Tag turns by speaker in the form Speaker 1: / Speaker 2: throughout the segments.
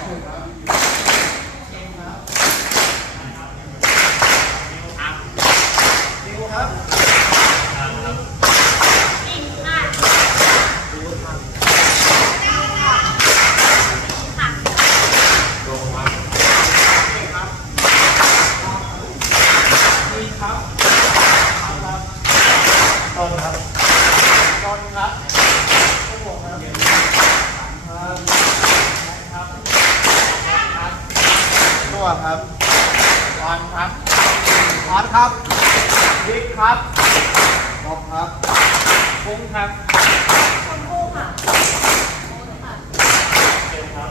Speaker 1: ครับออนครับออนครับบิ๊กครับบอบครับฟุ้งครับชมพู่ค่ะโอ้ค่ะเก่งครับ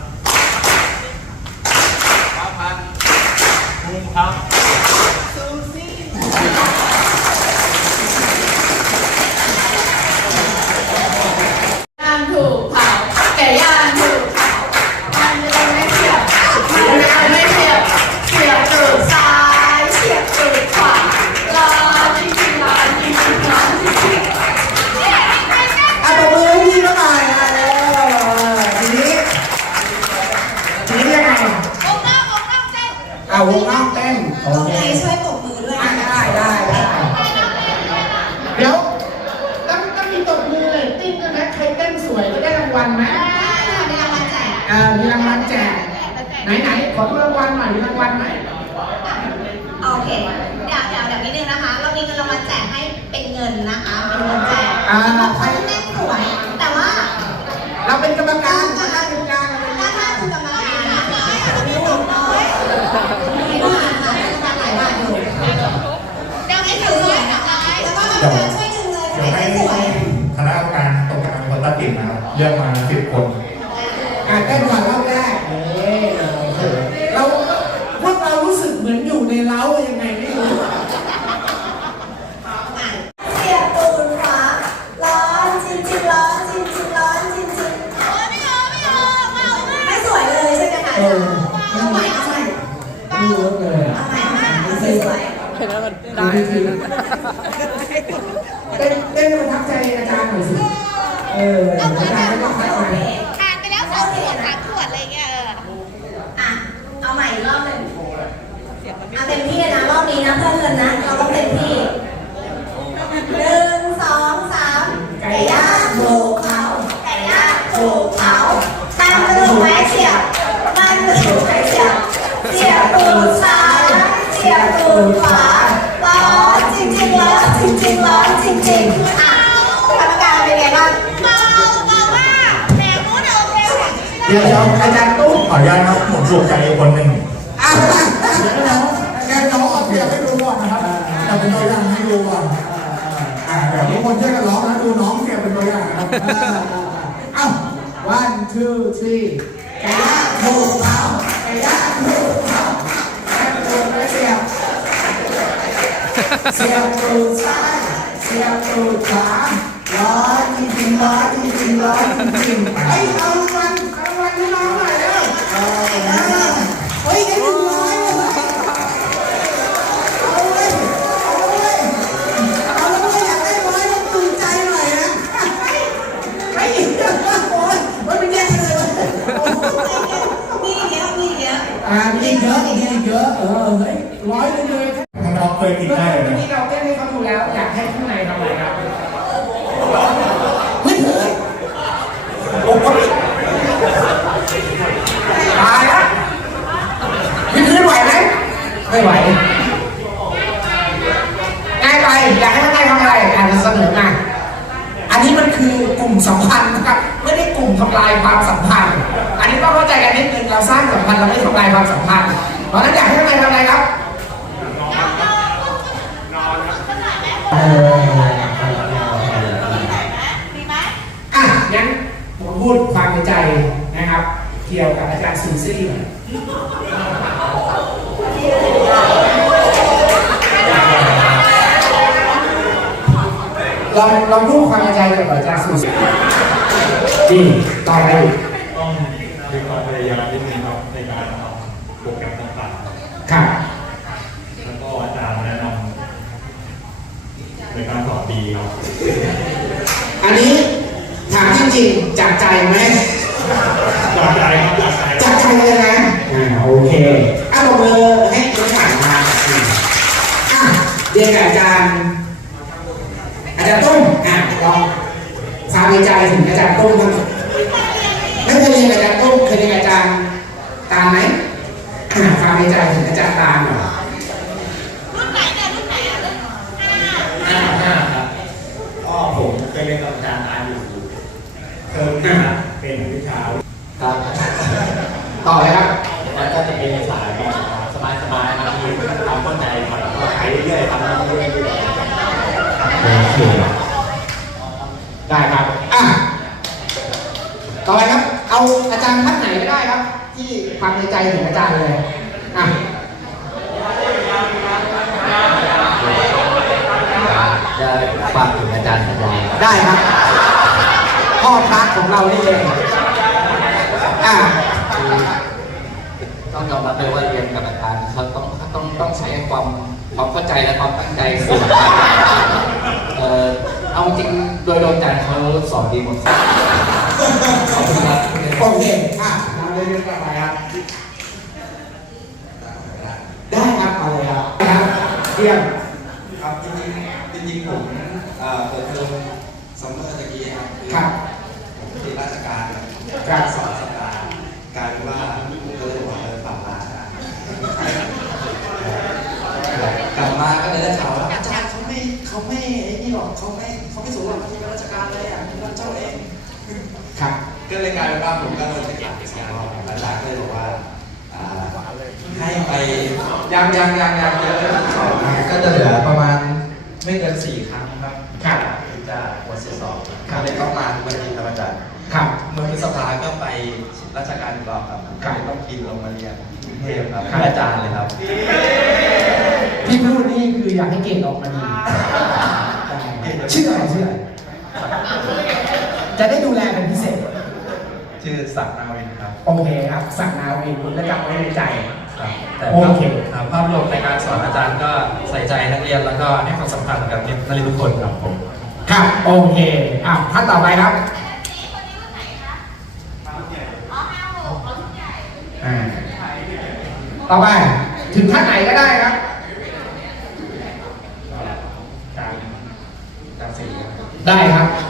Speaker 1: พันฟุ้งครับซูซี่
Speaker 2: ย่างถูกเผาไก่ย่างถูกเผามันจะไม่เสียบมันจะไม่เสียบเสียบตูดซ้ายเสียบตูดขวาร้อนจริงๆร้อนจริงๆร้อนจริงๆ
Speaker 3: ตบมือให้พี่ก็หน่อยทีนี้ยังไง
Speaker 2: วงนอกเต้น
Speaker 3: วงนอกเต้นโอเค
Speaker 4: ช่วยปรบมือด้วย
Speaker 3: ได้เดี๋ยวต้องมีตบมือเลยติ้งกันนะใครเต้นสวยก็ได้รางวัลไหม
Speaker 4: มีรางวัลแจก
Speaker 3: มีรางวัลแจกไหนขอดูรางวัลหน่อยมีรางวัลไหม
Speaker 4: โอเคเดี๋ยวนิดนึงนะคะเรามีเงินรางวัลแจกให้เป็นเงินนะคะเป็นเงินแจกคนเต้นสวยแต่ว่า
Speaker 3: เราเป็นกรรมการถ้าเป็นกรรมการ
Speaker 4: ถ้าคือกรรมการจะมีตกน้อยไม่ว่าค่ะกรรมการหลายบาทอยู่เดี๋ยวให้ถือด้วยนะคะแล้วก็กรรมการช่วยดึงเลยใครเต้นสวย
Speaker 1: คณะกรรมการตกแต่งคนตัดสินนะครับเลือกมา10 คน
Speaker 3: การเต้นก่อนรอบแรกเราพวกเรารู้สึกเหมือนอยู่ในเล้ายังไงไม่รู้
Speaker 4: เสียบตูนฟ้าร้อนจริงๆร้อนจริงๆร้อนจริงๆไม่สวยเลยใช่ไหมคะเอาใหม่
Speaker 3: ไม่รู้เลย
Speaker 4: สวย
Speaker 2: เห็นแล้วมันได้
Speaker 3: เต้นประทับใจอาจารย์หน่อยสิอาจารย์ก็ต้องทักมา
Speaker 2: ทานไปแล้ว2 ขวด 3 ขวดอะไรเงี้ย
Speaker 4: เอาใหม่อีกรอบหนึ่งเต็มที่นะรอบนี้นะเพื่อเงินนะเราต้องเต็มที่1 2 3ไก่ย่างถูกเผาไก่ย่างถูกเผาตั้งกระดูกไม้เสียบตั้งกระดูกไม้เสียบเสียบตูดซ้ายเสียบตูดขวาร้อนจริงๆร้อนจริงๆร้อนจริงๆกรรมการเป็นไงบ้าง
Speaker 2: เมาว่าแหนมมูนโอเค
Speaker 3: เดี๋ยวอาจารย์ตุ้ม
Speaker 1: ขออนุญาตครับผมถูกใจคนหนึ่ง
Speaker 3: แกน้องเอาเปรียบให้ดูก่อนนะครับแต่เป็นตัวอย่างให้ดูก่อนแบบทุกคนช่วยกันร้องนะดูน้องเปรียบเป็นตัวอย่างนะครับ1 2 3ไก่ย่างถูกเผาไก่ย่างถูกเผาแค่ตัวไม่เสียบตูดซ้ายเสียบตูดขวาร้อนจริงๆร้อนจริงๆร้อนจริงๆเอารางวัลให้น้องหน่อยเร็วได้100เลยอยากได้100ต้องตื่นใจหน่อยนะไม่อีกโอ้ยมันแย่เลย
Speaker 4: มีเยอะ
Speaker 3: มีเยอะเฮ้ย100เลย
Speaker 1: น้องเคยกินได้เลย
Speaker 3: นี่เราเต้นให้เขาดูแล้วอยากให้ข้างในทำอะไรครับไม่เถอะตายแล้ววิธีไหวไหมไม่ไหวง่ายไปอยากให้ข้างในทำอะไรเสนอมาอันนี้มันคือกลุ่มสัมพันธ์นะครับไม่ได้กลุ่มทำลายความสัมพันธ์อันนี้ต้องเข้าใจกันนิดนึงเราสร้างสัมพันธ์เราไม่ทำลายความสัมพันธ์เพราะฉะนั้นอยากให้ข้างในทำอะไรครับงั้นผมพูดความในใจนะครับเกี่ยวกับอาจารย์ซูซี่หน่อยลองพูดความในใจเกี่ยวกับอาจารย์ซูซี่ดีต่อไป
Speaker 1: ต้องมีความพยายามนิดนึงครับในการทำโปรแกรมต่างๆ
Speaker 3: ค่ะ
Speaker 1: แล้วก็อาจารย์แนะนำในการสอนดีครับ
Speaker 3: อันนี้ถามจริงๆจากใจไหม
Speaker 1: จากใจครับ
Speaker 3: จากใจเลยนะ
Speaker 1: เป็นวิชา
Speaker 3: ครับ ต่อเลยครับ
Speaker 1: แล้วก็จะเป็นสายแบบสบายๆนะที่ทำเข้าใจครับก็ใช้เรื่อยๆทำเรื่อยๆ
Speaker 3: โอเคได้ครับ อ่ะ ต่อไปครับ เอาอาจารย์ท่านไหนก็ได้ครับ ที่ความในใจถึงอาจารย์เลย อ่ะ
Speaker 1: จะฝากถึงอาจารย์สัญญา
Speaker 3: ได้ครับ พ่อพระของเรานี่เอง อ่ะ
Speaker 1: ต้องยอมรับเลยว่าเรียนกับอาจารย์เขาต้องใช้ความเข้าใจและความตั้งใจสูงเอาจริงโดยอาจารย์เขาสอนดีหมดขอบคุณครับ
Speaker 3: โอเค อ่ะเราเรื่องต่อไปครับ ได้ครับเอาเลยครับครับเยี่ยม
Speaker 5: ครับจริงผมเปิดเทอมซัมเมอร์ตะกี้ครับ
Speaker 3: ครับ
Speaker 5: ผมติดราชการ
Speaker 3: ครับ
Speaker 5: สอนสัปดาห์กลายเป็นว่าผมก็เลยบอกว่าฝากลาอาจารย์กลับมาก็เลยได้ข่าวว่าอาจารย์เขาไม่ไอ้นี่หรอกเขาไม่สนหรอกที่เป็นราชการเลยอ่ะเป็นเจ้าเอง
Speaker 3: ครับ
Speaker 5: ก็เลยกลายเป็นว่าผมก็เลยไปกลับไปสอนอาจารย์ก็เลยบอกว่าให้ไปยังเยอะก็จะเหลือประมาณไม่เกิน4 ครั้งครับ
Speaker 3: ครับ
Speaker 5: ที่จะวันที่2ก็เลยต้องมาทุกวันนี้ครับอาจารย์
Speaker 3: ครับ
Speaker 5: เมื่อพฤษภาก็ไปราชการอีกรอบครับ
Speaker 3: ครับ
Speaker 5: ต้องกินลงมาเรียนกรุงเทพครับ
Speaker 3: ครับ
Speaker 5: อาจารย์เลยครับ
Speaker 3: ที่พูดนี่คืออยากให้เก่งออกมาดีชื่ออะไรจะได้ดูแลเป็นพิเศษ
Speaker 5: ชื่อศักดิ์นาวินครับ
Speaker 3: โอเคครับ สั่งนาวินคุณจะจำไว้ในใจ
Speaker 5: ครับแต่
Speaker 3: โอเค
Speaker 5: ภาพรวมในการสอนอาจารย์ก็ใส่ใจนักเรียนแล้วก็ให้ความสำคัญกับนักเรียนทุกคนครับผม
Speaker 3: ครับ โอเคอ่ะท่านต่อไปครับอ่าต่อไปถึงท่านไหนก็ได้ครับ
Speaker 5: การสี
Speaker 3: ได้ครับ